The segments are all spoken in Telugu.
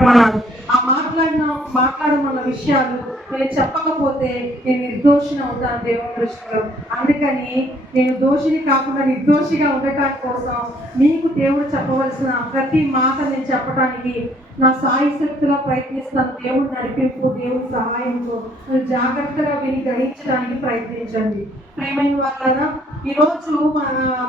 అన్నాడు. ఆ మాట్లాడమన్న విషయాలు నేను చెప్పకపోతే నేను నిర్దోషిని అవుతాను దేవుని దృష్టిలో. అందుకని నేను దోషిని కాకుండా నిర్దోషిగా ఉండటానికి కోసం మీకు దేవుడు చెప్పవలసిన ప్రతి మాట నేను చెప్పడానికి నా సాయి శక్తిలో ప్రయత్నిస్తాను. దేవుడు నడిపింపు, దేవుడి సహాయంతో జాగ్రత్తగా విని గ్రహించడానికి ప్రయత్నించండి. ప్రియమైన వాళ్ళారా, ఈరోజు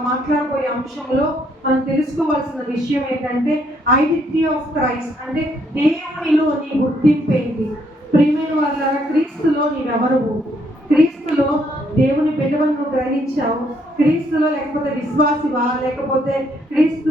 మాట్లాడబోయే అంశంలో మనం తెలుసుకోవాల్సిన విషయం ఏంటంటే ఐడెంటిటీ ఆఫ్ క్రైస్ట్, అంటే దేవునిలో నీ గుర్తింపు ఏంటి. ప్రియమైన వాళ్ళారా, క్రీస్తులో నీవెవరు? క్రీస్తులో దేవుని బిడ్డలను గ్రహించావు. క్రీస్తులో లేకపోతే విశ్వాసివా, లేకపోతే క్రీస్తు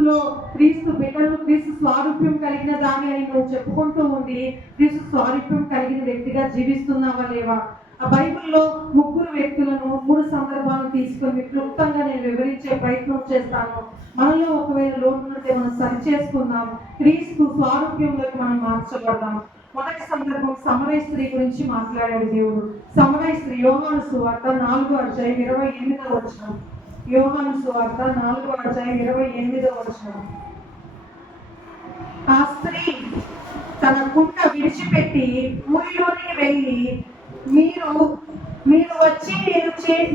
బిడ్డలను క్రీస్తు స్వారూప్యం కలిగిన దాని అని నువ్వు చెప్పుకుంటూ ఉండి క్రీస్తు స్వారూప్యం కలిగిన వ్యక్తిగా జీవిస్తున్నావా లేవా? ఆ బైబిల్లో 3 వ్యక్తులను 3 సందర్భాలను తీసుకొని క్లుప్తంగా నేను వివరించే ప్రయత్నం చేస్తాను. మనలో ఒకవేళ లోటున్నట్టే మనం సరి చేసుకుందాం, క్రీస్తు స్వారూప్యంలోకి మనం మార్చబడదాం. మొదటి సందర్భం సమరయ స్త్రీ గురించి మాట్లాడాడు దేవుడు. సమరయ స్త్రీ యోహాను సువార్త 4:28. యోహాను సువార్త 4:28. ఆ స్త్రీ తన కుండ విడిచిపెట్టి ఊరిలోనికి వెళ్ళి మీరు వచ్చి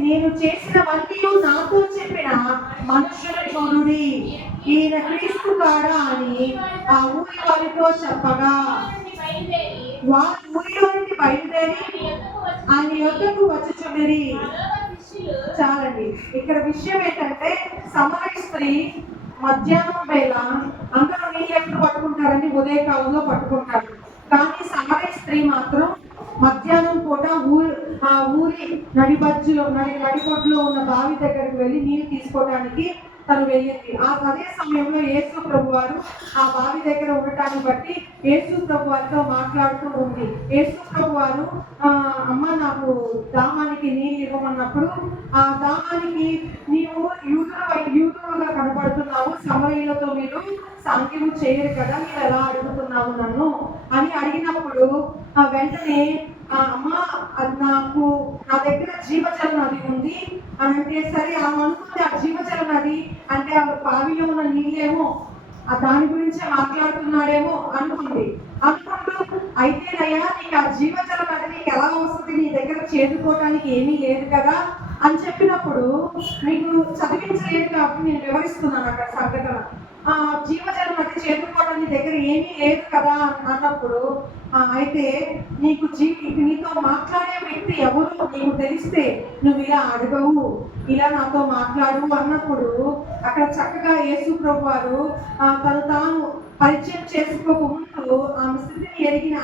నేను చేసినవన్నీ నాతో చెప్పిన మనుషులు చూడుడి, ఈయన క్రీస్తు కాడా అని ఆ ఊరి వారితో చెప్పగా వారు ఊరిలోనికి బయలుదేరి ఆయన యొద్దకు వచ్చుచుండిరి. చాలండి. ఇక్కడ విషయం ఏంటంటే సమరయ స్త్రీ మధ్యాహ్నం వేళ అందరూ నీళ్ళు ఎప్పుడు పట్టుకుంటారని ఉదయకాలంలో పట్టుకుంటారు. కానీ సమరయ స్త్రీ మాత్రం మధ్యాహ్నం పూట ఊరి నడిబొడ్లో ఉన్న బావి దగ్గరికి వెళ్ళి నీళ్ళు తీసుకోవడానికి తను వెళ్ళింది. అదే సమయంలో యేసు ప్రభు వారు ఆ బావి దగ్గర ఉండటాన్ని బట్టి యేసు ప్రభు వారితో మాట్లాడుతూ ఉంది. యేసు ప్రభు వారు అమ్మ నాకు దాహానికి నీళ్ళు ఇవ్వమన్నప్పుడు ఆ దాహానికి నీవు యూదులుగా కనబడుతున్నావు, సమరయులతో మీరు సాంఖ్యం చేయరు కదా, మీరు ఎలా అడుగుతున్నావు నన్ను అని అడిగినప్పుడు వెంటనే అమ్మ నా దగ్గర జీవజల నది ఉంది అని అంటే, సరే అనుకుంటే ఆ జీవజల నది అంటే ఆ బావిలో ఉన్న నీళ్ళేమో దాని గురించే మాట్లాడుతున్నాడేమో అనుకుంటూ అయితేనయ్యా నీకు ఆ జీవజల నది నీకు ఎలా వస్తుంది, నీ దగ్గర చేదుకోవడానికి ఏమీ లేదు కదా అని చెప్పినప్పుడు, మీకు చదివించలేదు కాబట్టి నేను వివరిస్తున్నాను అక్కడ సంఘటన. జీవజల నది చేదుకోవడానికి దగ్గర ఏమీ లేదు కదా అన్నప్పుడు, అయితే నీతో మాట్లాడే వ్యక్తి ఎవరు నీకు తెలిస్తే నువ్వు ఇలా అడగవు, ఇలా నాతో మాట్లాడు అన్నప్పుడు అక్కడ చక్కగా యేసు ప్రభు వారు తాను పరిచయం చేసుకోకముందు ఆమె స్థితిని ఎరిగిన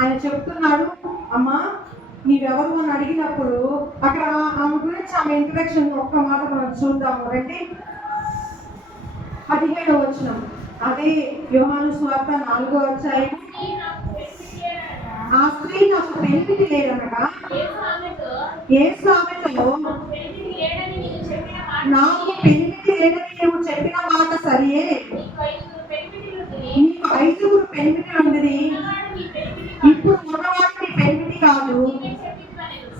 ఆయన చెప్తున్నాడు, అమ్మా నీవెవరు అని అడిగినప్పుడు అక్కడ ఆమె గురించి ఆమె ఇంట్రడక్షన్ ఒక్క మాట మనం చూద్దాము. రండి, 17వ. అదే యోహాను సువార్త 4:4. ఆ స్త్రీ నాకు పెనిమిటి లేదనగా యేసు ఆమెతో నాకు పెనిమిటి లేదని నువ్వు చెప్పిన మాట సరియే, నీకు 5 పెనిమిటి ఉండేది, ఇప్పుడు ఉన్నవాడు నీ పెనిమిటి కాదు,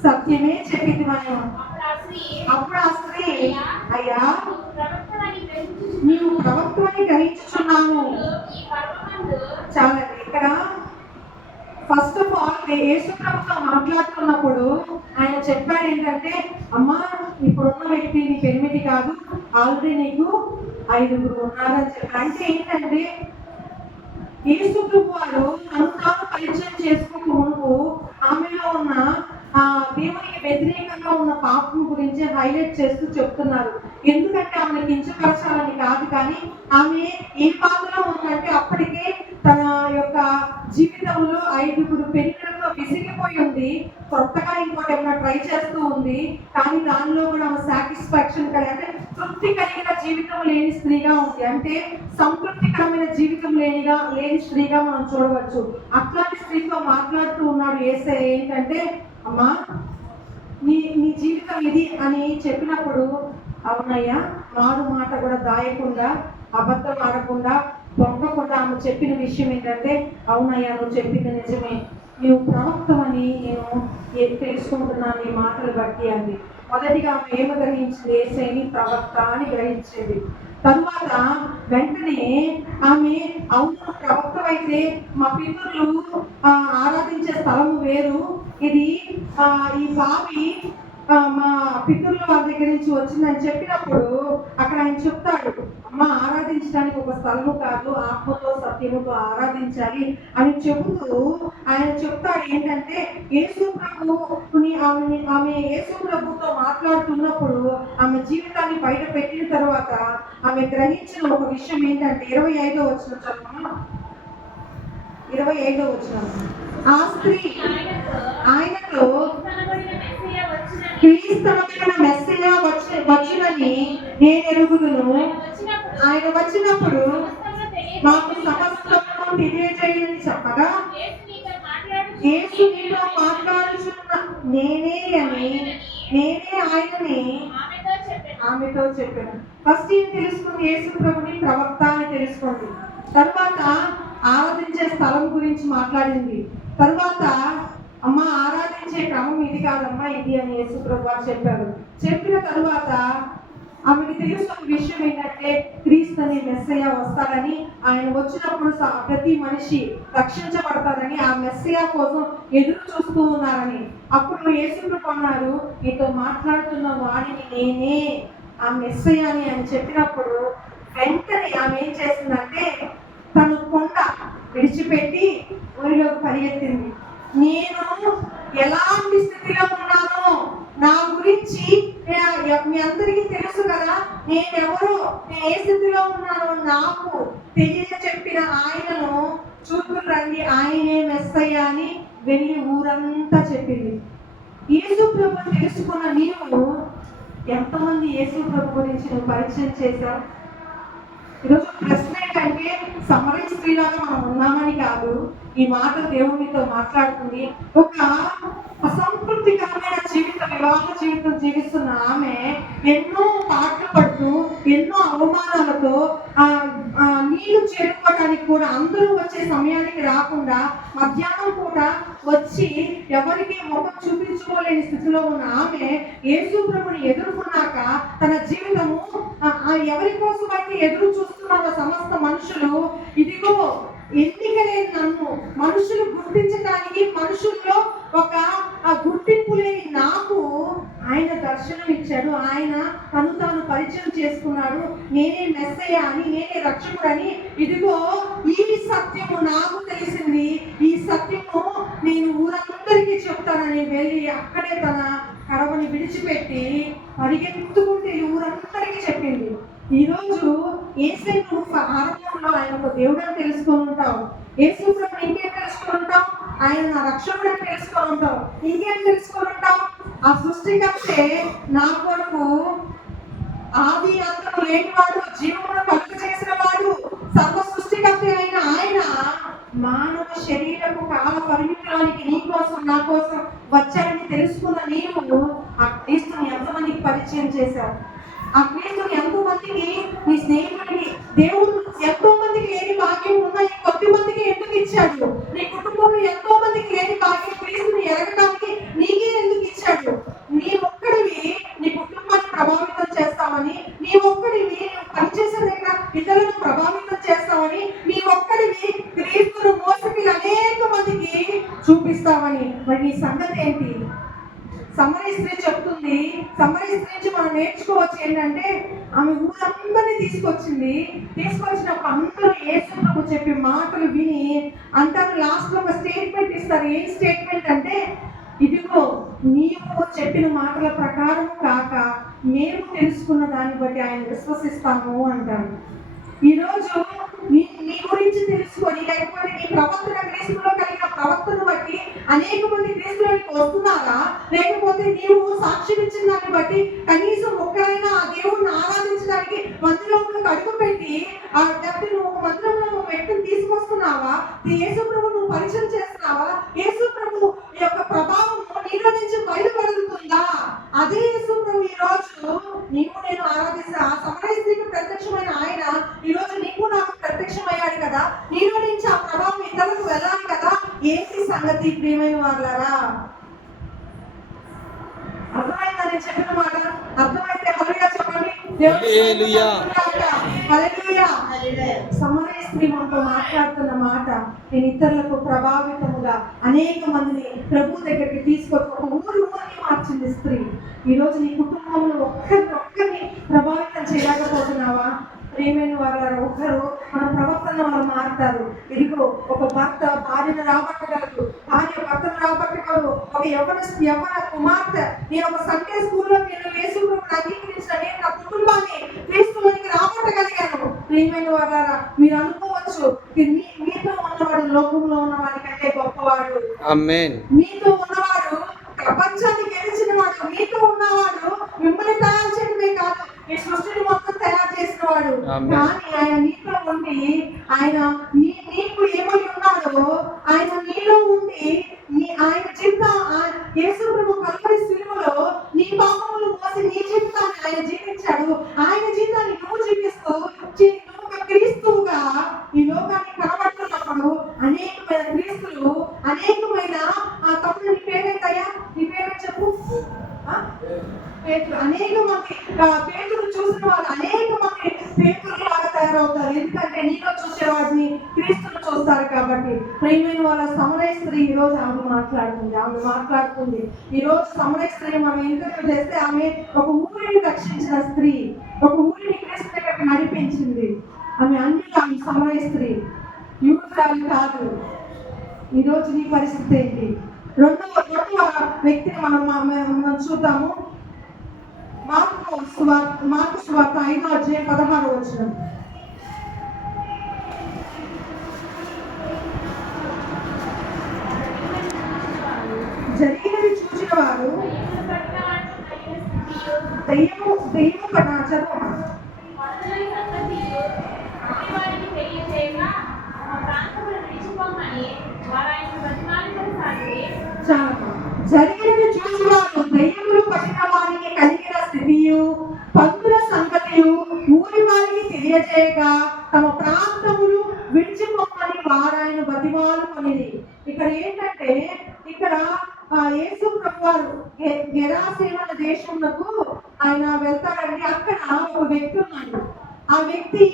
సత్యమే చెప్పింది మనం. అప్పుడు ఆ స్త్రీ, అయ్యా నీవు ప్రవక్తని గ్రహించుచున్నాను. చాలా ఇక్కడ ఫస్ట్ ఆఫ్ ఆల్ యేసు ప్రభుతో మాట్లాడుతున్నప్పుడు ఆయన చెప్పాడు ఏంటంటే, అమ్మా ఇప్పుడున్న వ్యక్తి నీ పెనిమిటి కాదు, ఆల్రెడీ నీకు 5 ఉన్నారని చెప్పారు. అంటే ఏంటంటే యేసు ప్రభు వారు తను తాను పరిచయం చేసుకోక ముందు ఆమెలో ఉన్న దేవునికి వ్యతిరేకంగా ఉన్న పాపం గురించి హైలైట్ చేస్తూ చెప్తున్నారు. ఎందుకంటే ఆమె కించపరచాలని కాదు, కానీ ఆమె ఏ పాత్రలో ఉందంటే అప్పటికే తన యొక్క జీవితంలో 5 పెళ్లిళ్లతో విసిగిపోయి ఉంది, కొత్తగా ఇంకోటి ఏమైనా ట్రై చేస్తూ ఉంది, కానీ దానిలో కూడా ఆమె సాటిస్ఫాక్షన్ అంటే తృప్తి కలిగిన జీవితం లేని స్త్రీగా ఉంది. అంటే సంతృప్తికరమైన జీవితం లేని స్త్రీగా మనం చూడవచ్చు. అట్లాంటి స్త్రీతో మాట్లాడుతూ ఉన్నాడు యేసయ్య. ఏంటంటే, అమ్మా నీ జీవితం ఇది అని చెప్పినప్పుడు, అవునయ్యా మారు మాట కూడా దాయకుండా, అబద్ధం ఆడకుండా, దొంగకుండా ఆమె చెప్పిన విషయం ఏంటంటే, అవునయ్యా నువ్వు చెప్పింది నిజమే, నువ్వు ప్రవక్తమని నేను తెలుసుకుంటున్నాను ఈ మాటలు బట్టి అంది. మొదటిగా ఆమె ఏమి గ్రహించింది? యేసయ్యని ప్రవక్త అని గ్రహించేది. తరువాత వెంటనే ఆమె, అవును ప్రవక్తవైతే మా పితరులు ఆరాధించే స్థలము వేరు, ఇది ఈ బావి మా పితరుల వారి దగ్గర నుంచి వచ్చిందని చెప్పినప్పుడు అక్కడ ఆయన చెప్తాడు, అమ్మ ఆరాధించడానికి ఒక స్థలము కాదు, ఆత్మతో సత్యముతో ఆరాధించాలి అని చెబుతూ ఆయన చెప్తాడు ఏంటంటే, యేసు ప్రభుని ఆమె యేసు ప్రభుతో మాట్లాడుతున్నప్పుడు ఆమె జీవితాన్ని బయట పెట్టిన తర్వాత ఆమె గ్రహించిన ఒక విషయం ఏంటంటే 25వ వచనం చదువు. 25వ వచనం, ఆ స్త్రీ ఆయనతో క్రీస్తునైన మెస్సియా వచ్చునని నేను ఎరుగుదును, ఆయన వచ్చినప్పుడు మాకు సమస్తము తెలియజేయని చెప్పగా, యేసు నీతో మాట్లాడుచున్న నేనే ఆయనని ఆమెతో చెప్పాను. ఫస్ట్ ఏం తెలుసుకుంది? యేసు ప్రభుని ప్రవక్త అని తెలుసుకోండి. తర్వాత ఆరాధించే స్థలం గురించి మాట్లాడింది. తర్వాత అమ్మ ఆరాధించే క్రమం ఇది కాదమ్మా, ఇది అని యేసు ప్రభు వారు చెప్పారు. చెప్పిన తరువాత ఆమెకి తెలుసుకున్న విషయం ఏంటంటే, క్రీస్తు అనే మెస్సయ్య వస్తాడని, ఆయన వచ్చినప్పుడు ప్రతి మనిషి రక్షించబడతారని, ఆ మెస్సయ్య కోసం ఎదురు చూస్తూ ఉన్నారని. అప్పుడు యేసు ప్రభు అన్నారు, నీతో మాట్లాడుతున్న వాడిని నేనే, ఆ మెస్సయ్య అని చెప్పినప్పుడు వెంటనే ఆమె ఏం చేసిందంటే, తను కొండ విడిచిపెట్టి ఊరిలోకి పరిగెత్తింది. నేను ఎలాంటి స్థితిలో ఉన్నానో నా గురించి మీ అందరికీ తెలుసు కదా, నేను ఏ స్థితిలో ఉన్నానో నాకు తెలియచెప్పిన ఆయనను చూపులు రండి, ఆయనే మెస్సయ్య అని వెళ్ళి ఊరంతా చెప్పింది. యేసు ప్రభుని తెలుసుకున్న నీవు ఎంతమంది యేసు ప్రభు గురించి నువ్వు పరిచయం చేశావు? ఈరోజు ప్రశ్న ఏంటంటే, సమరయ స్త్రీలాగా మనం ఉన్నామని కాదు, ఈ మాట దేవునితో మాట్లాడుతుంది. ఒక అసంతృప్తికరమైన వివాహ జీవితం జీవిస్తున్న ఆమె ఎన్నో పాటలు పడుతూ, ఎన్నో అవమానాలతో నీళ్లు చేరుకోవడానికి కూడా అందరూ వచ్చే సమయానికి రాకుండా మధ్యాహ్నం పూట వచ్చి ఎవరికి ముఖం చూపించుకోలేని స్థితిలో ఉన్న ఆమె యేసు ప్రభుని ఎదుర్కొన్నాక తన జీవితము ఎవరి కోసం అయితే ఎదురు చూస్తున్నారో సమస్త మనుషులు, ఇదిగో ఎన్నికలేని నన్ను మనుషులు గుర్తించడానికి, మనుషుల్లో ఒక గుర్తింపు లేని నాకు ఆయన దర్శనం ఇచ్చాడు. ఆయన తాను పరిచయం చేసుకున్నాడు, నేనే మెస్సయ్య అని, నేనే రక్షకుడు అని. ఇదిగో ఈ సత్యము నాకు తెలిసింది, ఈ సత్యము నేను ఊరందరికీ చెప్తానని వెళ్ళి అక్కడే తన కడవని విడిచిపెట్టి పరిగెత్తుకుంటే ఊరందరికీ చెప్పింది. ఈరోజు యేసు ఆరంభంలో ఆయన ఒక దేవుడు అని తెలుసుకొని ఉంటావు. యేసు ప్రభుని ఇంకేం తెలుసుకొని ఉంటావు? ఆయన నా రక్షకుడు అని తెలుసుకొని ఉంటావు. ఇంకేం తెలుసుకొని ఉంటావు? ఆ సృష్టికర్తే నా కొరకు ఆది అంతము లేనివాడు, జీవమును కలుగ చేసిన వాడు, సర్వ సృష్టికర్త అయిన ఆయన మానవ శరీరపు కాల పరిమితిలోనికి నీ కోసం నా కోసం వచ్చాడని తెలుసుకున్న నీవు ఆ క్రీస్తుని ఎంతమందికి పరిచయం చేశావు? ఆ క్రీస్తుని ఎంతో మందికి, నీ స్నేహితుడికి, దేవుడు ఎంతో మందికి లేని భాగ్యం ఉన్న ఈ కొద్ది మందికి ఎందుకు ఇచ్చాడు? నీ కుటుంబంలో ఎంతో మందికి లేని భాగ్యం క్రీస్తుని ఎరగడానికి నీకే ఎందుకు ఇచ్చాడు? నీ ఒక్కడివి నీ కుటుంబాన్ని ప్రభావితం చేస్తామని, నీ ఒక్కడివి పనిచేసే దగ్గర ఇతరులను ప్రభావితం చేస్తామని, నీ ఒక్కడివి క్రీస్తును మోసకి అనేక మందికి చూపిస్తామని. మరి నీ సంగతి ఏంటి? సమరయ స్త్రీ చెప్తుంది. సమరయ స్త్రీ నుంచి మనం నేర్చుకోవచ్చు ఏంటంటే, ఆమె ఊరందరినీ తీసుకొచ్చినప్పుడు అందరూ యేసు ప్రభు చెప్పే మాటలు విని అంటారు. లాస్ట్ లో ఒక స్టేట్మెంట్ ఇస్తారు. ఏం స్టేట్మెంట్ అంటే, ఇదిగో నీవు చెప్పిన మాటల ప్రకారం కాక మేము తెలుసుకున్న దాన్ని బట్టి ఆయన విశ్వసిస్తాము అంటారు. ఈరోజు నీ గురించి తెలుసుకొని, లేకపోతే నీ ప్రవర్తన క్రీస్తులో కలిగిన ప్రవర్తన బట్టి అనేక మంది క్రీస్తులోకి వస్తున్నారా? లేకపోతే నీవు సాక్ష్యం ఇచ్చిన దాన్ని బట్టి కనీసం ఒక్కరైనా ఆ దేవుడిని ఆరాధించడానికి మందిరంలోకి అడుగుపెట్టి లేకపోతే నువ్వు మందిరంలో ఒక వ్యక్తిని తీసుకొస్తున్నావా? యేసు ప్రభు నువ్వు పరిచయం చేస్తున్నావా? యేసు ప్రభు యొక్క ప్రభావం నీలో నుంచి బయలుపడుతుందా? అదే యేసు ప్రభు ఈ రోజు నీకు నేను ఆరాధిస్తా. ఆ సమరయ స్త్రీకి ప్రత్యక్షమైన ఆయన ఈ రోజు నీకు నాకు ప్రత్యక్షమయ్యాడు కదా, నీలో నుంచి ఆ ప్రభావం ఇతరులకు వెళ్ళాలి కదా. ఏంటి సంగతి ప్రియమైన వాళ్ళారా? అర్థమైందా నేను చెప్పిన మాట? అర్థమైతే హల్లెలూయా చెప్పండి. హల్లెలూయా. సమరయ స్త్రీ మనతో మాట్లాడుతున్న మాట, నేను ఇతరులకు ప్రభావితముగా అనేక మందిని ప్రభు దగ్గరికి తీసుకొచ్చి ఒక ఊరిని మార్చింది స్త్రీ. ఈరోజు నీ కుటుంబంలో ఒక్కరిని ప్రభావితం చేయలేకపోతున్నావా? ప్రియమైన వారు ఒకరు మన ప్రవర్తన వాళ్ళు మారుతారు. ఇదిగో ఒక భర్త భార్యను రాబట్టగలదు, భార్య భర్తను రాబట్టగలదు. ఒక యవ్వన కుమార్తె, నేను ఒక సండే స్కూల్లో నేను యేసుప్రభువుని అంగీకరించిన నేను నా కుటుంబాన్ని క్రీస్తులోనికి రాబట్టగలిగాను. ప్రియమైన వారు మీరు అనుకోవచ్చు, మీతో ఉన్నవాడు లోకంలో ఉన్నవాడి కంటే గొప్పవాడు. ఆమేన్. మీతో ఉన్నవాడు ప్రపంచాన్ని గెలిచిన వాడు, మీతో ఉన్నవాడు మిమ్మల్ని తయారు చేయడమే కాదు, ఈ సృష్టిని మొత్తం తయారు చేసిన వాడు. కానీ ఆయన నీతో ఉండి, ఆయన నీకు ఏమై ఉన్నాడో ఆయన నీలో ఉండి ఆయన జీవితం యేసుప్రభు కల్వరి సిలువలో నీ పాపములు మోసి నీ జీవితాన్ని ఆయన జీవించాడు. ఆయన జీవితాన్ని నువ్వు జీవిస్తూ నువ్వు ఒక క్రీస్తువుగా ఈ లోకాన్ని కనబడుతున్నప్పుడు అనేకమైన క్రీస్తులు, అనేకమైన తప్పుడు నీ పేరేంటయ్యా, నీ పేరు చెప్పు. అనేక మంది పేతులు చూసిన వాళ్ళు అనేక మంది పేతులు లాగా తయారవుతారు. ఎందుకంటే నీలో చూసేవాడిని క్రీస్తులు చూస్తారు కాబట్టి. ప్రియమైన వాళ్ళ సమరయ స్త్రీ ఈ రోజు ఆమె మాట్లాడుతుంది. ఈ రోజు సమరయ స్త్రీ మనం ఇంటర్వ్యూ చేస్తే ఆమె ఒక ఊరిని రక్షించిన స్త్రీ, ఒక ఊరిని క్రీస్తు దగ్గరికి నడిపించింది. ఆమె అన్ని సమరయ స్త్రీ, యూదురాలు కాదు. ఈరోజు నీ పరిస్థితి ఏంటి? రెండవ వ్యక్తిని మనం చూద్దాము. మార్కు సువార్త 5వ అధ్యాయం 16వ వచనం. జరిగినది చూసిన వారు దెయ్యము చదువు జరిగినది చూసి వారు దెయ్యములు పట్టిన వారికి కలిగిన స్థితియు పందుల సంగతియు ఊరి వారికి తెలియజేయక తమ ప్రాంతములు విడిచిపోమని వారాయన బతిమాలుకొనిది. ఇక్కడ ఏంటంటే, ఇక్కడ యేసు ప్రభు వారు గెరాసేన దేశంలో ఆయన వెళ్తాడండి. అక్కడ ఒక వ్యక్తి ఉన్నాడు. ఆ వ్యక్తి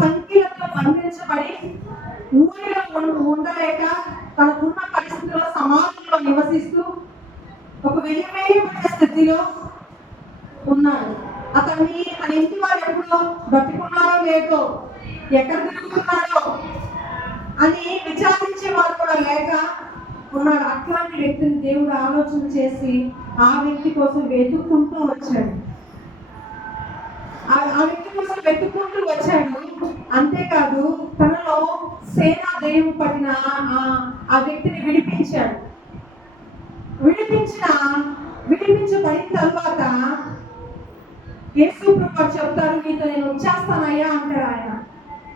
సంఖ్యలతో బంధించబడి ఊరిలో ఉండలేక తనకున్న పరిస్థితిలో సమాజంలో నివసిస్తూ ఒక వెలివేయబడిన స్థితిలో ఉన్నాడు. అతన్ని తన ఇంటి వారు ఎప్పుడో బ్రతికున్నారో లేదో, ఎక్కడ తిరుగుతున్నాడో అని విచారించే వారు కూడా లేక ఉన్నాడు. అట్లాంటి వ్యక్తిని దేవుడు ఆలోచన చేసి ఆ వ్యక్తి కోసం వెతుక్కుంటూ వచ్చాడు. ఆ వ్యక్తి కోసం వెతుక్కుంటూ వచ్చాడు. అంతేకాదు తనలో సేనా దెయ్యం పట్టిన ఆ వ్యక్తిని విడిపించాడు. విడిపించబడిన తర్వాత యేసు ప్రభు చెప్తారు, నీతో నేను వచ్చేస్తానయ్యా అంటాడు. ఆయన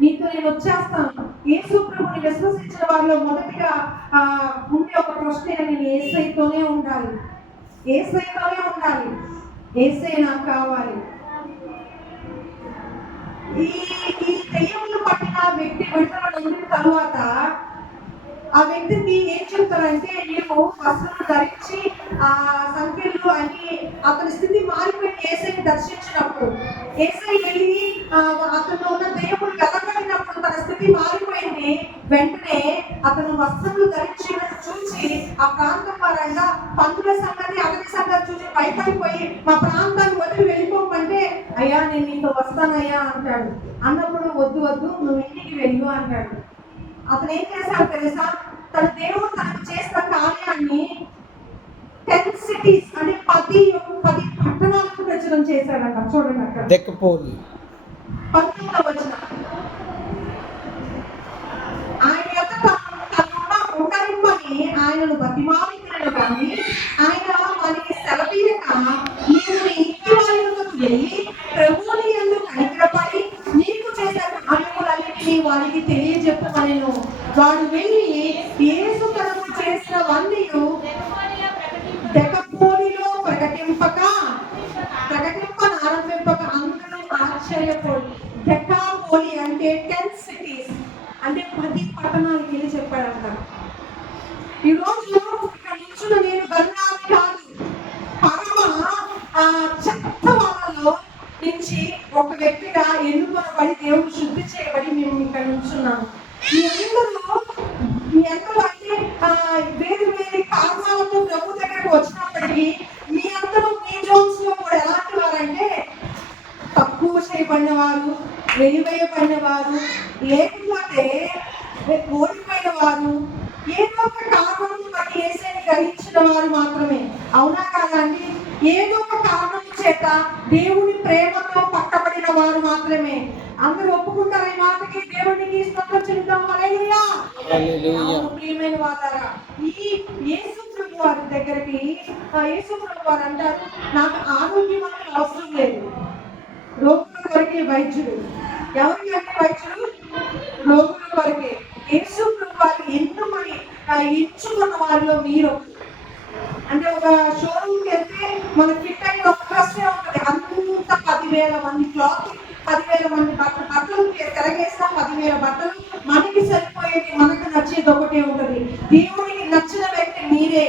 నీతో నేను వచ్చేస్తాను. యేసు ప్రభుని విశ్వసించిన వారిలో మొదటిగా ఉండే ఒక ప్రశ్న, నేను యేసయ్యతోనే ఉండాలి, యేసయ్య నాకు కావాలి. ఈ దెయ్యములు పట్టిన వ్యక్తి విడుదల పొందిన తర్వాత ఆ వ్యక్తికి ఏం చెప్తారంటే, నీవు వస్త్రాలు ధరించి ఆ సంఖ్యలు అని అతని స్థితి మారిపోయి యేసయ్యని దర్శించినప్పుడు, యేసయ్య వెళ్ళి అతను ఉన్న దెయ్యములు వెళ్ళబడినప్పుడు తన స్థితి మారిపోయింది. వెంటనే అతను వస్త్రములు ధరించి చూసి ఆ ప్రాంతం పరంగా పంతుల సంగతి అతని సంగతి చూసి భయపడిపోయి మా ప్రాంతాన్ని వదిలి వెళ్ళిపోమంటే, అయ్యా నేను నీతో వస్తానయ్యా అంటాడు. అన్నప్పుడు వద్దు నువ్వు ఇంటికి వెళ్ళు అంటాడు. అతను ఏం చేశాడు తెలుసా? తన దేవుడు తనకు చేసిన కార్యాన్ని 10 cities అంటే 10 పట్టణాలకు ప్రచురం చేశాడంట. చూడండి అక్కడ 19వ వచనం. ఆయన యొక్క తన ఉండనిమ్మని ఆయనను బతిమాలించను కానీ ఆయన మనకి సెలవీయక, నీవు నీ ఇంటి వారి వద్దకు వెళ్ళి ప్రభువుని యందు కనికరపడి నీకు చేసిన కార్యములన్నిటినీ వారికి తెలియజెప్పమనెను. వాడు వెళ్ళి యేసు తనకు చేసినవన్నీ దెకపోలిలో ఆరంభింపక అందరూ ఆశ్చర్యపోయి. దెకాపోలి అంటే 10 cities, అంటే 10 పట్టణాలకు వెళ్ళి చెప్పాడంట. ఈరోజు ఇక్కడ నిల్చున్న నేను గన్నాన్ని కాదు, పరమ చెత్త వాళ్ళలో నుంచి ఒక వ్యక్తిగా ఎన్నుకొనబడి ఎంతో అంటే వేరు వేరు కారణాలతో ప్రభు దగ్గరకు వచ్చినప్పటికీ మీ అందరూ మీ జోన్స్ లో కూడా ఎలాంటి వారంటే తక్కువ చేయబడిన వారు, వెలివేయబడిన వారు, లేకపోతే ఓడిపోయిన వారు, ఏదో ఒక కారణం బట్టి యేసుని గ్రహించిన వారు మాత్రమే. అవునా కాదండి? ఏదో ఒక కారణం చేత దేవుని ప్రేమతో పట్టబడిన వారు మాత్రమే. అందరూ ఒప్పుకుంటారు ఈ మాటకి. దేవునికి స్తోత్రం చెల్లిద్దాం. హల్లెలూయా. ప్రియమైన వారారా, ఈ యేసు ప్రభు వారి దగ్గరికి యేసు ప్రభు వారు అంటారు, నాకు ఆరోగ్యం అనేది అవసరం లేదు, రోగుల కొరకే వైద్యుడు. ఎవరికి అంటే వైద్యుడు? రోగుల కొరకే. యేసు ప్రభు వారు ఎంచుకున్న వారిలో మీరు. అంటే ఒక షోరూమ్కి వెళ్తే మన ఫిట్ అయిన ఒక డ్రెస్సే ఉంటుంది, అంత 10,000 మంది క్లాత్, 10,000 మంది బట్టలు తిరగేసిన 10,000 బట్టలు, మనకి సరిపోయేది మనకు నచ్చేది ఒకటే ఉంటుంది. దేవునికి నచ్చిన వ్యక్తి మీరే.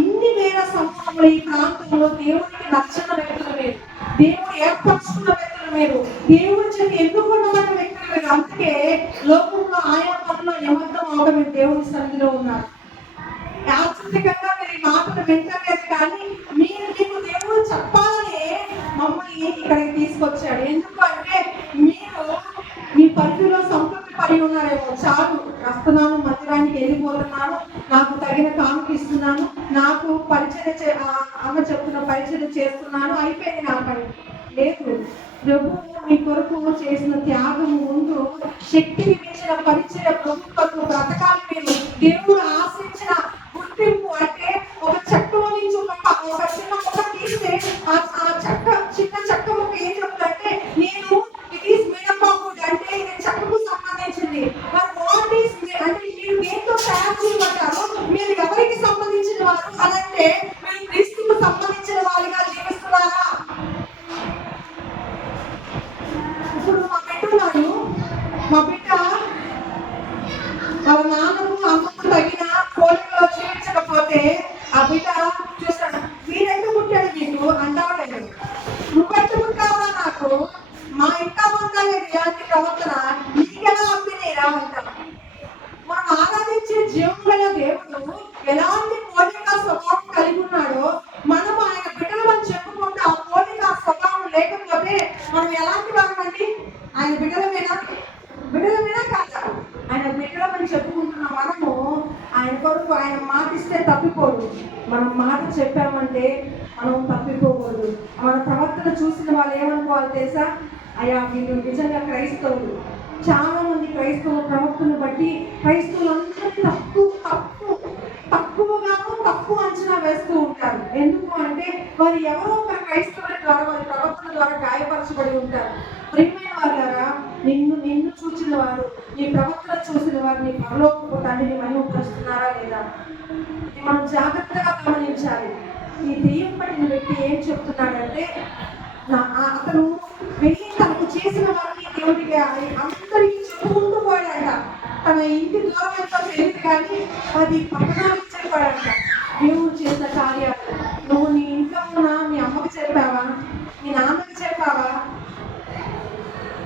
ఇన్ని వేల సంవత్సరంలో ఈ ప్రాంతంలో దేవునికి నచ్చిన వ్యక్తులు మీరు, దేవుడు ఏర్పరచుకున్న వ్యక్తులు మీరు, దేవుడి చేతి ఎన్నుకున్నమైన వ్యక్తులు మీరు. అందుకే లోకంలో ఆయా పనుల్లో నిమగ్నం అవడం మీరు దేవుని సన్నిధిలో ఉన్నారు. యాత్రికంగా మీరు ఈ మాటలు వింటలేదు, కానీ మీకు దేవుడు చెప్పాలని మమ్మల్ని ఇక్కడికి తీసుకొచ్చాడు. ఎందుకంటే మీరు మీ పరిధిలో సంతృప్తి పడి ఉన్నారేమో. చాలు, వస్తున్నాను, మందిరానికి వెళ్ళిపోతున్నాను, నాకు తగిన కానుక ఇస్తున్నాను, నాకు పరిచయం అమ్మ చెప్తున్న పరిచయం చేస్తున్నాను, అయిపోయింది నా పని. లేదు, ప్రభు మీ కొరకు చేసిన త్యాగము ముందు శక్తిని మించిన పరిచయ ప్రభుత్వం బ్రతకాలి మీరు. దేవుడు ఆశించిన గుర్తింపు అంటే ఒక చెక్కలో నుంచి ఒక చిన్న ముక్క తీస్తే ఆ చిన్న చెక్క ముక్క ఏం చెప్తుందంటే, నేను it is made up of would, అంటే ఇది చెక్కకు సంబంధించింది. మరి వాట్ ఈస్ అంటే మీరు దేంతో తయారు చేయబడ్డారు, మీరు ఎవరికి సంబంధించిన వారు అనంటే మీరు క్రీస్తుకు సంబంధించిన వారిగా జీవిస్తున్నారా? ఇప్పుడు మా బిడ్డ వాళ్ళ నాన్నకు అమ్మకు తగిన పోలికలో జీవించకపోతే ఆ బిడ్డ చూస్తాడు, వీరెంత పుట్టాడు నీకు అంటాడు, నువ్వెంత పుట్టావా, నాకు మా ఇంట్లో ఉండాలి రియాలిటీ ప్రవర్తన నీకెలా అమ్మినేరా అంటారు. మనం ఆరాధించే జీవంలో దేవుడు ఎలాంటి పోలిక స్వభావం కలిగి ఉన్నాడో మనం ఆయన బిడ్డలను చెప్పుకుంటే ఆ పోలిక స్వభావం లేకపోతే మనం ఎలాంటి వారమండి? ఆయన బిడ్డలమేనా కాదా? ఆయన బిడ్డలమని చెప్పుకుంటున్న మనము ఆయన కొరకు ఆయన మాట ఇస్తే తప్పిపోదు. మనం మాట చెప్పామంటే మనం తప్పిపోకూడదు. మన ప్రవర్తన చూసిన వాళ్ళు ఏమనుకోవాలి తెలుసా? అయ్యా వీళ్ళు నిజంగా క్రైస్తవులు. చాలా మంది క్రైస్తవ ప్రవక్తను బట్టి క్రైస్తవులందరినీ తక్కువ అంచనా వేస్తూ ఉంటారు. ఎందుకు అంటే వారు ఎవరో ఒక క్రైస్తవుల ద్వారా, వారి ప్రవర్తన ద్వారా గాయపరచబడి ఉంటారు. ప్రియమైన వారులారా, నిన్ను చూసిన వారు, నీ ప్రవర్తన చూసిన వారు నీ పరలోకపు తండ్రిని మహిమపరుస్తున్నారా లేదా? ఇది మనం జాగ్రత్తగా గమనించాలి. ఈ దెయ్యం పట్టిన వ్యక్తి ఏం చెప్తున్నాడంటే, అతను వెళ్ళి తనకు చేసిన వారిని దేవుడికి అందరికీ చెప్పుకుంటూ పోయాడంట. తన ఇంటి దూరం ఎంతో తెలియదు, కానీ అది పట్టణానికి చెప్పాడంట. దేవుడు చేసిన కార్యాలు నువ్వు నీ ఇంట్లో ఉన్న మీ అమ్మకి చెప్పావా, మీ నాన్నకి చెప్పావా?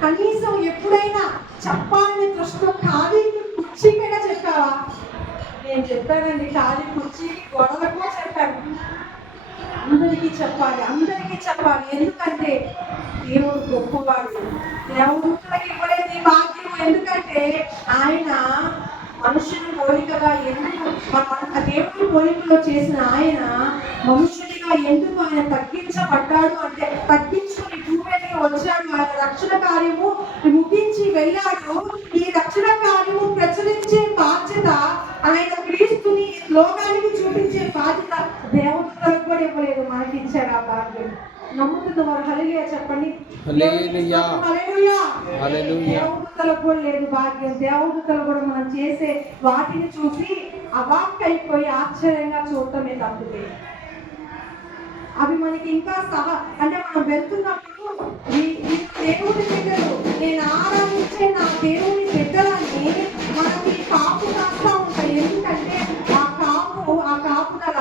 కనీసం ఎప్పుడైనా చెప్పాలని దృష్టిలో ఖాళీ కుర్చీకైనా చెప్పావా? నేను చెప్పానండి, ఖాళీ కుర్చీకి గొడవలకు చెప్పాను. అందరికీ చెప్పాలి. ఎందుకంటే దేవుడు గొప్పవాడు. దేవుడికి ఇవ్వలేదు భాగ్యం. ఎందుకంటే ఆయన మనుషుని పోలికగా ఎందుకు దేవుడి పోలికలో చేసిన ఆయన మనుషునిగా ఎందుకు ఆయన తగ్గించబడ్డాడు అంటే, తగ్గించుకుని భూమికి వచ్చాడు. ఆయన రక్షణ కార్యము ముగించి వెళ్ళాడు. ఈ రక్షణ కార్యము ప్రచురించే బాధ్యత, ఆయన క్రీస్తుని లోకానికి చూపించే బాధ్యత దేవతలకు కూడా ఇవ్వలేదు, మనకి ఇచ్చాడు ఆ భాగ్యం. నమ్ముతున్న వారు హల్లెలూయా చెప్పండి. దేవదూతలకు కూడా లేదు భాగ్యం. దేవదూతలు కూడా మనం చేసే వాటిని చూసి అవాక్కైపోయి ఆశ్చర్యంగా చూడటమే తప్పితే, అవి మనకి ఇంకా అంటే మనం వెళ్తున్నప్పుడు దేవుడి బిడ్డలు, నేను ఆరాధించే నా దేవుని బిడ్డలని మనకి కాపు కాస్తా ఉంటాయి. ఎందుకంటే ఆ కాపుదల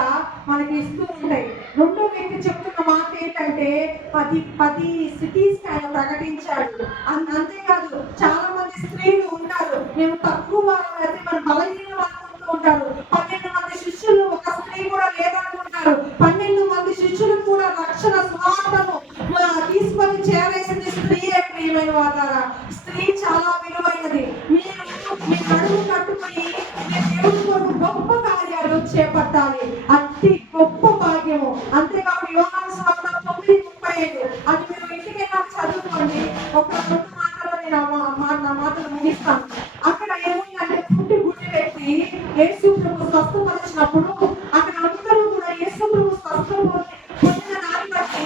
మనకి ఇస్తూ ఉంటాయి. రెండో వ్యక్తి చెప్తున్న మాట ఏంటంటే 10 సిటీస్ ఆయన ప్రకటించాడు. అంతేకాదు, చాలా మంది స్త్రీలు ఉంటారు, మేము తక్కువ వారం అయితే మన నడుము కట్టుకొని దేవుడి కొరకు గొప్ప కార్యాలు చేపట్టాలి. అతి గొప్ప భాగ్యము. అంతేకాదు యోహాను సువార్త 9:35 అది మీరు ఇంటికి వెళ్ళాక చదువుకోండి. ఒక 2 మాటలు నేను నా మాటలు ముగిస్తాను. అక్కడ ఏముందంటే గుడ్డి వ్యక్తి యేసు ప్రభు స్వస్థపరిచినప్పుడు అక్కడ అందరూ కూడా యేసు ప్రభు స్వస్థ పొందిన దాన్ని బట్టి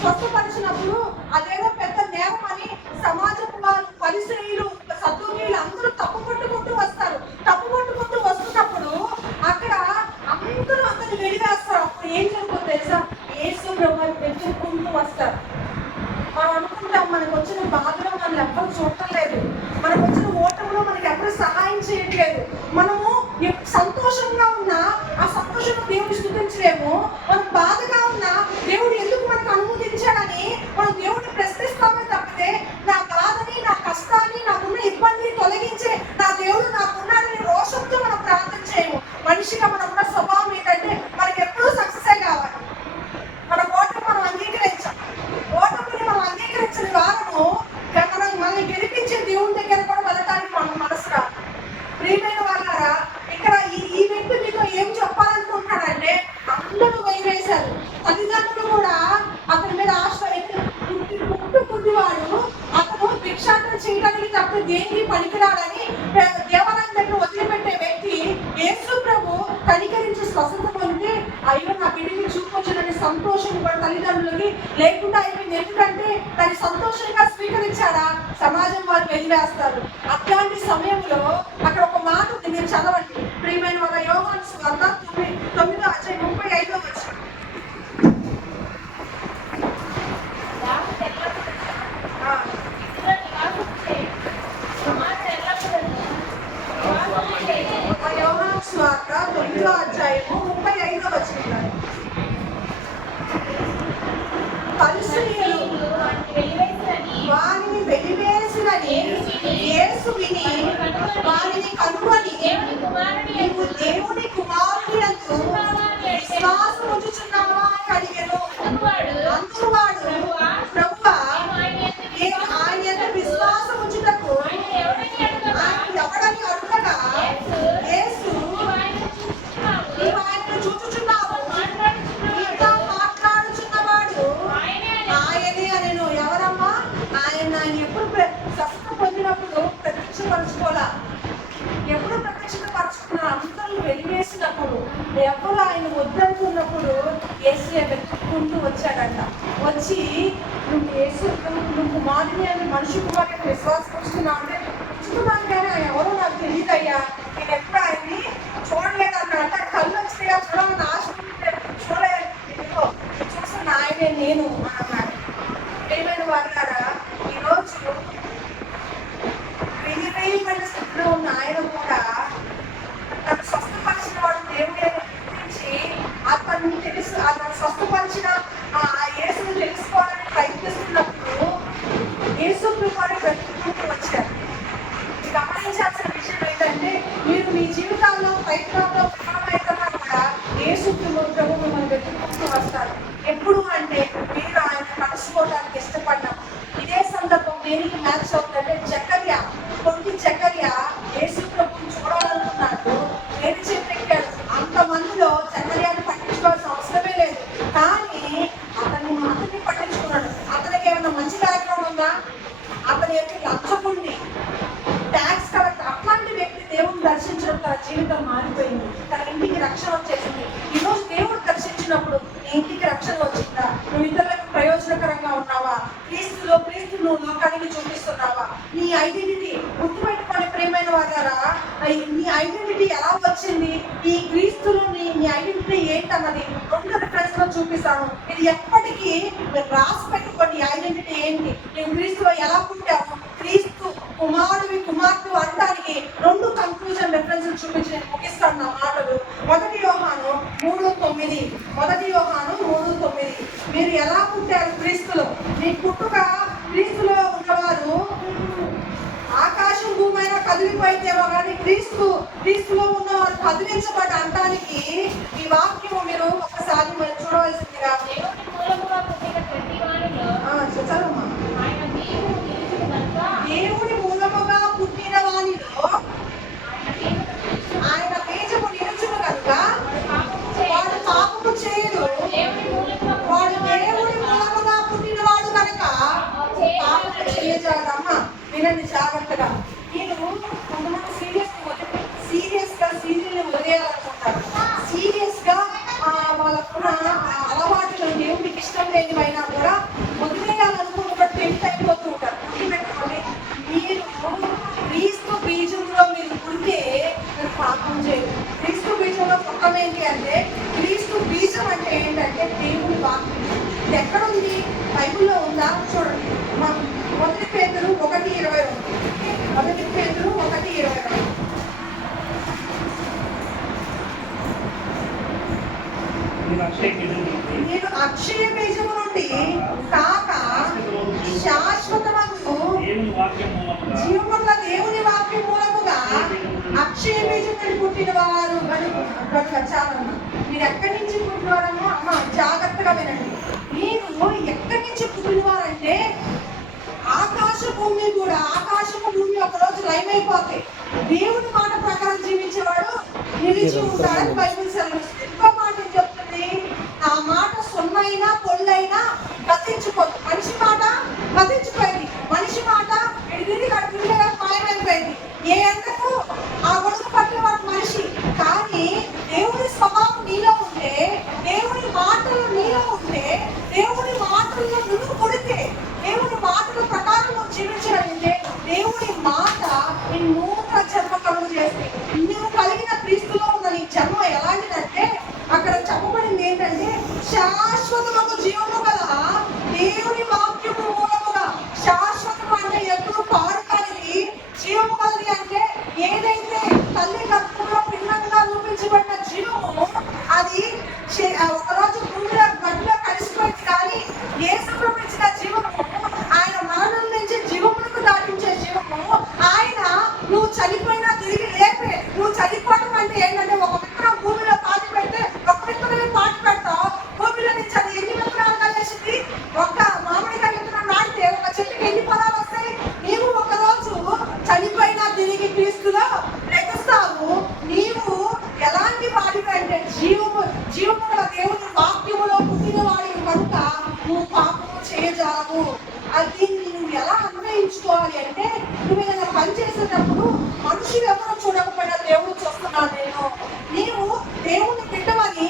స్వస్థపరిచినప్పుడు అదేదో పెద్ద నేరం అని సమాజపు వాళ్ళు పరిశ్రమలు సద్దునీళ్ళు అందరూ తప్పు పట్టుకుంటూ వస్తారు. తప్పు పట్టుకుంటూ వస్తున్నప్పుడు అక్కడ అందరూ అతన్ని వెలివేస్తారు. అప్పుడు ఏం జరుగుతుంది తెలుసా? యేసు ప్రభువుని వెతుక్కుంటూ వస్తారు. మనం అనుకుంటాం మనకు వచ్చిన బాధలో మనం ఎవ్వరు చూడటం లేదు, మనకు వచ్చిన ఓటంలో మనకి ఎవరు సహాయం చేయట్లేదు. మనము సంతోషంగా ఉన్నా ఆ సంతోషంలో దేవుడిని స్తుతించలేము. మనం బాధగా ఉన్నా దేవుడు ఎందుకు మనకు అనుమతించాడని మనం దేవుడిని ప్రశ్నిస్తామే తప్పితే నా బాధని, నా కష్టాన్ని, నాకున్న ఇబ్బందిని తొలగించే నా దేవుడు నాకున్నాడని రోషంతో మనం ప్రార్థన చేయము. మనిషిగా మనకున్న స్వభావం ఏంటంటే మనకి ఎప్పుడూ సక్సెసే కావాలి. మన ఓటమి మనం అంగీకరించాం. ఓటమిని మనం అంగీకరించిన వారము మనల్ని గెలిపించే దేవుని దగ్గర కూడా వెళ్ళటానికి మన మనసు రాదు. ప్రియమైన వాళ్ళారా, ఇక్కడ ఈ వ్యక్తి మీతో ఏం చెప్పాలనుకుంటున్నాడంటే అందరూ వదిలేశారు. తల్లిదండ్రులు కూడా అతని మీద పుట్టివాడు అతను భిక్షాటన చేయడానికి తప్ప దేనికి పనికిరాడని దేవాలయం దగ్గర వదిలిపెట్టే వ్యక్తి యేసు ప్రభు కనికరించి స్వస్థత పొంది అయ్యో నా బిడ్డకి చూపొచ్చునని సంతోషం కూడా తల్లిదండ్రులకి లేకుండా అయిపోయింది. ఎందుకంటే దాన్ని సంతోషంగా స్వీకరించాడా సమాజం వారు వెలివేస్తారు. అట్లాంటి సమయంలో అక్కడ ఒక మాట ఉంది, మీరు చదవండి. ప్రియమైన వాళ్ళ యోహాను సువార్త 9:35 యోహాను సువార్త 9:35 పరిసయ్యులు వారిని వెలివేసినని యేసు విని వారిని కనుగొని నీవు దేవుని కుమారుని యందు విశ్వాసం ఉంచుచున్నావా అని అడిగెను. అందుకు వాడు ప్రభువా నేను ఆయన యందు విశ్వాసం ఉంచుటకు ఎవడని అడుగగా యేసు నీవు ఆయనను చూచుచున్నావు, నీతో మాట్లాడుచున్నవాడు ఆయనే అనెను. ఎవరమ్మా? ఆయన ఎప్పుడు స్వస్థత పొందినప్పుడు ప్రత్యక్షపరచుకోవాలా, ఎప్పుడు ప్రత్యక్షపరచుకున్నా అందరూ వెలివేసినప్పుడు, ఎవరు ఆయన వద్దనుకున్నప్పుడు యేసయ్య వెతుక్కుంటూ వచ్చాడంట. వచ్చి నువ్వు యేసు నువ్వు కుమారుని అని మనిషి కుమారుని విశ్వాసం ఉంచుతున్నావు అంటే ఉంచుతున్నాను కానీ ఆయన ఎవరో నాకు తెలియదయ్యా, నేను ఎప్పుడు ఆయన్ని చూడలేదు అన్నాడంట. కళ్ళు వచ్చినాయా చూడాలని ఆశ చూడలేదు, ఇదిగో చూస్తున్న ఆయనే నేను అన్నాడు. ఏమైనా వాళ్ళారా ఈరోజు వెయ్యిపోయిన స్థితిలో ఉన్న ఆయన కూడా తను స్వస్థపరిచిన వాడు దేవుడే గుర్తించి అతను స్వస్థపరిచిన ఆ యేసును తెలుసుకోవాలని ప్రయత్నిస్తున్నప్పుడు యేసు ప్రభువుని వెతుక్కుంటూ వచ్చారు. గమనించాల్సిన విషయం ఏంటంటే ప్రయత్నంలో విఫలమైతున్నా కూడా యేసు ప్రభు మిమ్మల్ని వెతుక్కుంటూ వస్తారు. ఎప్పుడు అంటే మీరు ఆయన కలుసుకోవడానికి ఇష్టపడ్డాం. ఇదే సందర్భం దేనికి మ్యాచ్ అవుతుందంటే జకర్య, కొంటి జకర్య యేసు ప్రభుని చూడాలనుకున్నాడు, నేను చెప్పెక్కాడు. అంతమందిలో జకర్యాన్ని పట్టించుకోవాల్సిన అవసరమే లేదు, కానీ అతన్ని పట్టించుకున్నాడు. అతనికి ఏమైనా మంచి బ్యాక్గ్రౌండ్ ఉందా? అతని యొక్క లంచపుండి, ట్యాక్స్ కలెక్టర్, అట్లాంటి వ్యక్తి దేవుని దర్శించడం తన జీవితం మారిపోయింది, తన ఇంటికి రక్షణ వచ్చేసింది. ఈరోజు దేవుడు దర్శించినప్పుడు నీ ఇంటికి రక్షణ వచ్చిందా? నువ్వు ఇతరులకు ప్రయోజనకరంగా ఉన్నావా? క్రీస్తు నువ్వు లోకానికి చూపిస్తున్నావా? నీ ఐడెంటిటీ గుర్తుపెట్టుకోండి ప్రియమైన వారా. నీ ఐడెంటిటీ ఎలా వచ్చింది? ఈ క్రీస్తులో నీ ఐడెంటిటీ ఏంటన్నది 2 రిఫరెన్స్ లో చూపిస్తాను. ఇది ఎప్పటికీ మీరు రాసి పెట్టుకోండి. ఐడెంటిటీ ఏంటి? నేను క్రీస్తులో ఎలా పుట్టాము, క్రీస్తు కుమారుడివి కుమార్తె అనడానికి 2 కన్క్లూజన్ రిఫరెన్స్ చూపించి నేను ముగిస్తాను నా మాటలు. 1 యోహాను 3:9. 1 యోహాను 3:9. మీరు ఎలా పుట్టారు క్రీస్తులో? మీ పుట్టుక క్రీస్తులో ఉన్నవారు ఆకాశం భూమైనా కదిలిపోయితేమో కానీ క్రీస్తులో ఉన్నవారు కదిలించబడి అనడానికి ఈ వాక్యము మీరు ఒకసారి మనం చూడవలసిందిగా. చదవమ్మా. దేవుని మూలముగా పుట్టిన వానిలో ఆయన తేజము నిలుచును కనుక వాడు పాపము చేయడు. వాడు దేవుని మూలముగా పుట్టినవాడు కనుక పాపము చేయజాలమ్మా. వినండి జాగ్రత్తగా. నేను కొంతమంది సీరియస్ గా సీరియల్ని వదిలేయాలనుకుంటారు. సీరియస్ గా వాళ్ళకున్న అలవాటులు దేవుడికి ఇష్టం లేనివైనా కూడా వదిలేయాలనుకుంటే టెంప్ట్ అయిపోతూ ఉంటారు. గుర్తుపెట్టుకోండి, మీరు క్రీస్తు బీజంలో మీరు పుడితే మీరు పాపం చేయరు. క్రీస్తు బీజంలో పుట్టడం ఏంటి అంటే, క్రీస్తు బీజం అంటే ఏంటంటే దేవుని వాక్యం. ఇది ఎక్కడుంది? బైబిల్లో ఉందా? చూడండి. 1 పేతురు 1:22. 1 పేతురు 1:22. నేను అక్షయ బీజము నుండి కాక శాశ్వతమందు జీవముల దేవుని వాక్యం మూలముగా అక్షయ బీజం నుండి పుట్టిన వారు అని చాలమ్మా. మీరు ఎక్కడి నుంచి పుట్టినవారమ్మా? అమ్మ జాగ్రత్తగా వినండి. మీరు ఎక్కడి నుంచి పుట్టినవారంటే ఆకాశము భూమి ఒకరోజు లైవ్ అయిపోతాయి. దేవుని మాట ప్రకారం జీవించేవాడు నిలిచి ఉంటాడని బైబిల్ సెలవిస్తుంది. ఇంకో మాట ఏం చెప్తుంది? ఆ మాట సొన్నైనా పొల్లైనా గతించిపోతుంది. మనిషి మాట గతించిపోయింది. మనిషి మాట ఎడిగిరి కడుపుగా మాయమైపోయింది. ఏ ఎండకు ఆ గొడుగు పట్టేవాడు మనిషి. కానీ దేవుని స్వభావం నీలో ఉంటే, దేవుని మాటలు నీలో ఉంటే, దేవుని మాటల్లో నువ్వు కొడితే, దేవుని మాటల ప్రకారం నువ్వు జీవించాలంటే దేవుని మాట నీ నూతన జన్మ కలుగు చేస్తే, నువ్వు కలిగిన క్రీస్తులో ఉన్న నీ జన్మ ఎలాంటిదంటే అక్కడ చెప్పబడింది ఏంటంటే శాశ్వతము జీవము గల దేవుని వాక్యము మూలముగా. శాశ్వతం అంటే ఎప్పుడు పాడు కానిది, జీవము కలిగి అంటే ఏదైతే తల్లి గర్భంలో భిన్నంగా రూపించబడిన జీవము అది ఒకరోజు భూమిలో గడ్డలో కలిసిపోయింది. కానీ యేసు ప్రభు ఇచ్చిన జీవము, ఆయన మరణం నుంచి జీవములకు దాటించే జీవము. ఆయన నువ్వు చనిపోయినా తిరిగి లేపే. నువ్వు చనిపోవడం అంటే ఏంటంటే ఒక విత్తనం భూమిలో పాతి పెడితే ఒక విత్తనమే పాతి పెడతావు. భూమిలో నుంచి అది ఎన్ని విత్తనాలు కలిసింది? ఒక మామిడికాయ విత్తనం నాటితే ఒక చెట్టుకి ఎన్ని ఫలాలు వస్తాయి? నీవు ఒకరోజు చనిపోయినా తిరిగి క్రీస్తులో లెగుస్తావు. నీవు ఎలాంటి వాడివి అంటే జీవముల దేవుని వాక్యములో పుట్టిన వాడివి కనుక నువ్వు పాపము చేయజాలవు. అది నువ్వు ఎలా అన్వయించుకోవాలి అంటే, నువ్వు ఏదైనా పని చేసేటప్పుడు మనుషులు ఎవరో చూడకపోయినా దేవుడు చూస్తున్నాను. నీవు దేవుని బిడ్డవని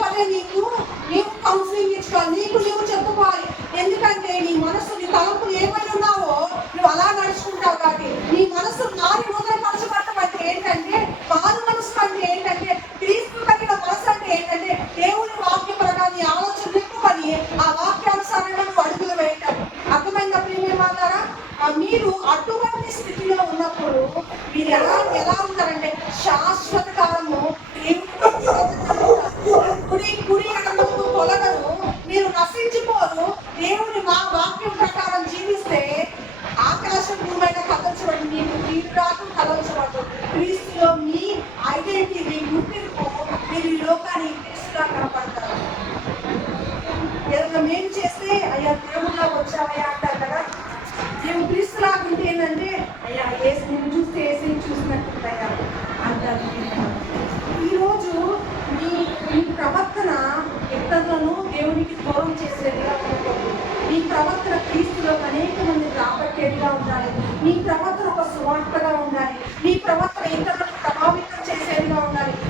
పదే నీవు కౌన్సిలింగ్ ఇచ్చుకోవాలి. నీవు చెప్పుకోవాలి. ఎందుకంటే నీ మనసు, నీ తలంపులు ఏమై ఉన్నావో నువ్వు అలా నడుచుకుంటావు. కాబట్టి నీ మనసు మారి నూతన పరచబడటం అంటే ఏంటంటే, మారు మనసు అంటే ఏంటంటే, క్రీస్తు కలిగిన మనసు అంటే ఏంటంటే దేవుని వాక్య ప్రకారం నీ ఆలోచన నింపుకొని ఆ వాక్యానుసారంగా నువ్వు అడుగులు వేయటం. అర్థమైందా ప్రియమేమన్నారా? మీరు అటువంటి స్థితిలో ఉన్నప్పుడు మీరు ఎలా ఉంటారంటే శాశ్వత కాలము కుడి ఎడమకు తొలగరు, మీరు నశించిపోరు. దేవుని మా వాక్యం ప్రకారం జీవిస్తే ఆకాశం భూమైన కదల్చబడి నీకు తీరు రాకు కదల్చబడదు. క్రీస్తులో మీ ఐడెంటిటీ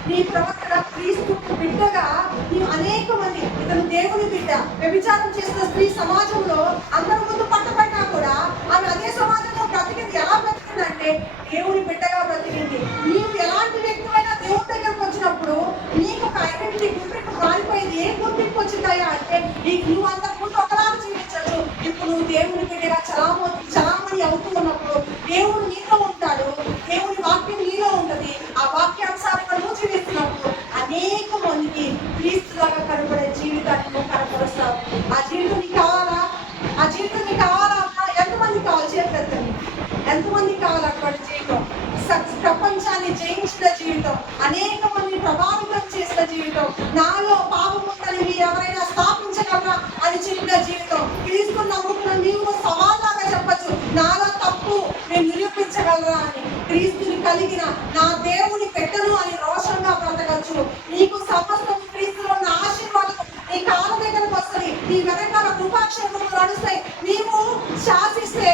నీ ప్రవర్తన క్రీస్తు బిడ్డగా నీవు అనేక మంది, ఇతను దేవుని బిడ్డ, వ్యభిచారం చేసిన స్త్రీ సమాజంలో అందరి ముందు పట్టబడినా కూడా ఆమె అదే సమాజంలో బ్రతికింది. ఎలా బ్రతికిందంటే దేవుని బిడ్డగా బ్రతికింది. నీవు ఎలాంటి వ్యక్తివైనా దేవుని దగ్గరకు వచ్చినప్పుడు నీకు ఒక ఐడెంటిటీ గుర్తింపు మారిపోయింది. ఏం గుర్తింపు వచ్చిందయ్యా అంటే నువ్వు అంతకు ముందు ఒకలాగా జీవించచ్చు, ఇప్పుడు నువ్వు దేవుని బిడ్డగా చలామణి అవుతూ ఉన్నప్పుడు దేవుడు నీలో ఉంటాడు, దేవుని వాక్యం నీలో ఉంటది. ఆ వాక్యానుసారంగా నువ్వు జీవిస్తున్నప్పుడు అనేక మందికి క్రీస్తులాగా కనబడే జీవితాన్ని నువ్వు కనపరుస్తావు. ఆ జీవితం నీకు కావాలా? ఆ జీవితం నీకు కావాలా? ఎంతమంది కావాలి? చేతులెత్తండి. ఎంతమంది కావాలి అటువంటి జీవితం? ప్రపంచాన్ని జయించిన జీవితం, అనేక మందిని ప్రభావితం చేసిన జీవితం, నాలో పాపం ఉందని మీరు ఎవరైనా స్థాపించగలరా అని చెప్పిన జీవితం, క్రీస్తు నమ్ముకున్న నీవు సవాల్లాగా చెప్పచ్చు, నాలో తప్పు నేను నిరూపించగలరా అని. క్రీస్తుని కలిగిన నా దేవుని పెట్టను అని రోషంగా బ్రతకచ్చు. నీకు సమస్తం క్రీస్తులో ఉన్న ఆశీర్వాదం నీ కాళ్ళ దగ్గరకు వస్తుంది, నీ వెనకాల కృపాక్షేమములు నడుస్తాయి. నీవు శాసిస్తే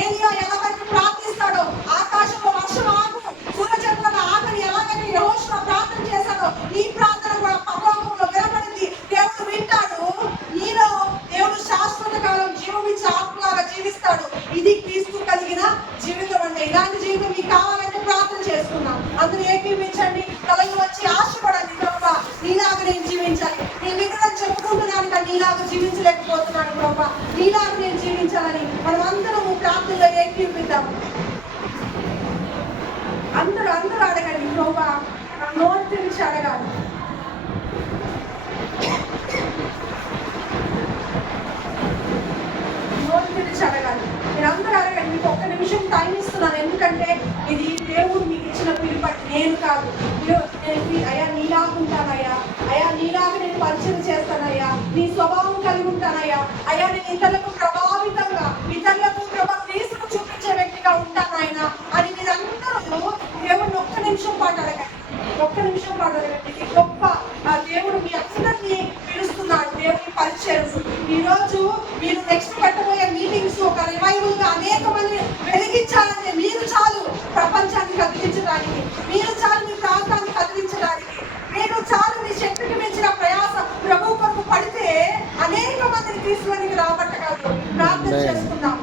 ఏలియా ఎలాగైతే ప్రార్థిస్తాడో, ఆకాశంలో వర్షం ఆగు, సూర్యచంద్రుల ఆగని ఎలాగైతే యెహోషువ ప్రార్థన చేశాడో, నీ ప్రార్థన కూడా పరలోకంలో వినబడింది. దేవుడు వింటాడు. నీలో దేవుడు శాశ్వత కాలం జీవమించి ఆత్మలాగా జీవిస్తాడు. ఇది క్రీస్తు కలిగిన జీవితం అంటే. ఇలాంటి జీవితం మీకు కావాలంటే ప్రార్థన చేసుకున్నాం. అందరూ ఏకీవించండి, తలకి వచ్చి ఆశపడండి. ప్రభా నీలాగా నేను జీవించాలి, నేను వినడం చెప్పుకుంటున్నాను కానీ నీలాగా జీవించలేకపోతున్నాను ప్రభా, నీలాగా నేను జీవించాలని మనం అందరము ప్రార్థనలో ఏకీవిద్దాం. అందరూ అడగండి, ప్రభా నోరు తెరిచి అడగాలి. నోరు తెరిచి అడగాలి. మీరు అందరూ అడగండి. మీకు ఒక్క నిమిషం టైం ఇస్తున్నాను, ఎందుకంటే ఇది దేవుడు మీకు ఇచ్చిన పిలుపట్టి నేను కాదు. అయ్యా నీలాగా ఉంటానయ్యా, అయ్యా నీలాగా నేను పరిచయం చేస్తానయ్యా, నీ స్వభావం కలిగి ఉంటానయ్యా, అయ్యా నేను ఇతరులకు ప్రభావితంగా, ఇతరులకు క్రీస్తును చూపించే వ్యక్తిగా ఉంటానాయన అని మీరందరూ దేవుడిని ఒక్క నిమిషం పాటు అడగండి. ఒక్క నిమిషం పాటు అడగండి. గొప్ప దేవుడు మీ అందరినీ పిలుస్తున్నాడు. దేవుని పరిచయం ఈరోజు మీరు నెక్స్ట్ పెట్టబోయే మీటింగ్స్ ఒక రివైవల్ గా అనేక మంది వెలిగించాలంటే మీరు చాలు ప్రపంచాన్ని కదిలించడానికి, మీరు చాలు మీ ప్రాంతాన్ని కదిలించడానికి, మీరు చాలు మీ శక్తికి మించిన ప్రయాస ప్రభు కొరకు పడితే అనేక మందిని తీసుకుని రాబట్టగలరు. ప్రార్థన చేసుకుందాం.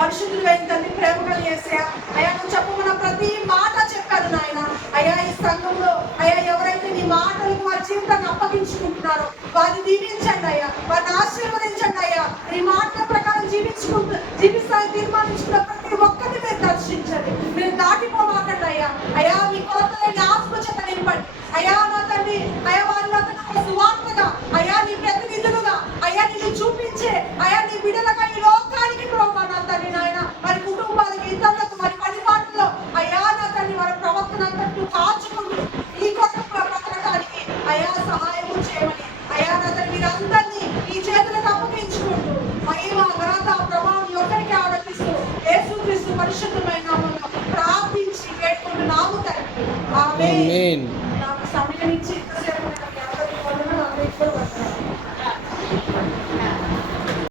పరిశుద్ధులు తండ్రి, ప్రేమగా చేసా అయ్యా, నువ్వు చెప్పమన్న ప్రతి మాట చెప్పారు నాయన. అయ్యా ఈ సంఘంలో అయ్యా ఎవరైతే నీ మాటలకు వారి జీవితాన్ని అప్పగించుకుంటున్నారో వారిని దీవించండి అయ్యా, వారిని ఆశీర్వదించండి అయ్యా. నీ మాటల ప్రకారం జీవిస్తాన్ని తీర్మానించుకున్న ప్రతి ఒక్కరిని మీరు దర్శించండి, మీరు దాటిపోమాకండి అయ్యా. అయ్యా మీ కొలతలేని ఆత్మచేత నింపండి అయ్యా. నా తండ్రి అయ్యా వారిలో సువార్తగా అయ్యా, నీ ప్రతినిధులుగా అయ్యా నిన్ను చూపించే అయ్యా, నీ బిడ్డలుగా ఈ లోకానికి ప్రభావ నా తండ్రి నాయన, వారి కుటుంబాలకి, ఇతరులకు, వారి పనిపాట్లలో అయ్యా నా తండ్రి వారి ప్రవర్తన అంతట్టు కాచుకుంటూ ఈ కొత్త బ్రతకడానికి అయ్యా సహాయం చేయమని అయ్యా నా తండ్రి మీరందరినీ ఈ చేతులకు అప్పగించుకుంటూ మహిమ ఘనత ప్రభావం ఒక్కరికి ఆరోపిస్తూ యేసుక్రీస్తు పరిశుద్ధమైన నామములో ప్రార్థించి వేడుకుంటున్నాము తండ్రి. ఆమేన్. నాకు సమయం ఇచ్చి ఇంతసేపు